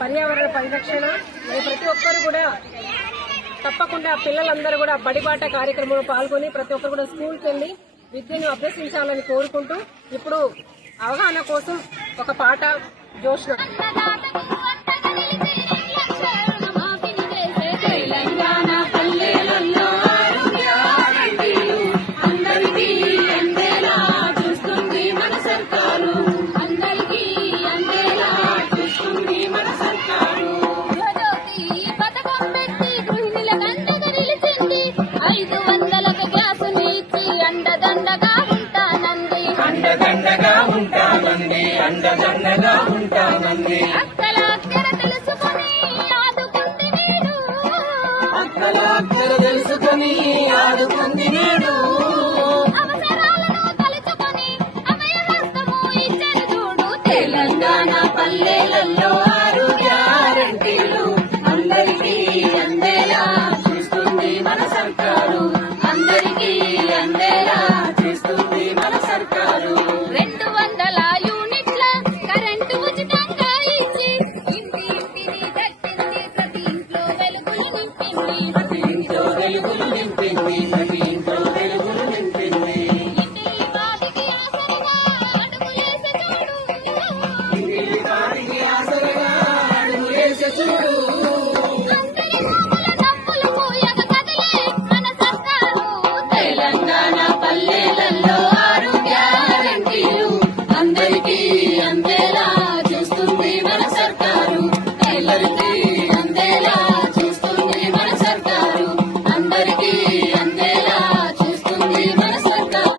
పర్యావరణ పరిరక్షణ ప్రతి ఒక్కరు కూడా తప్పకుండా పిల్లలందరూ కూడా బడిబాట కార్యక్రమంలో పాల్గొని ప్రతి ఒక్కరు కూడా స్కూల్కి వెళ్లి విద్యను అభ్యసించాలని కోరుకుంటూ ఇప్పుడు అవగాహన కోసం ఒక పాట జోష్న అండదండగా ఉంటానండి అండదండగా ఉంటానండి అక్కల అక్కర తెలుసుకొని ఆదుకుంది నేడు అక్కల అక్కర తెలుసుకొని ఆదుకుంది నేడు అవసరాలను తలుచుకొని అభయహస్తము ఇచ్చెను చూడు తెలంగాణ పల్లెలలో 6 గ్యారెంటీలు అందరికీ అందేలా చూస్తుంది మన సర్కారు అందరికీ అందేలా చూస్తుంది మన సర్కారు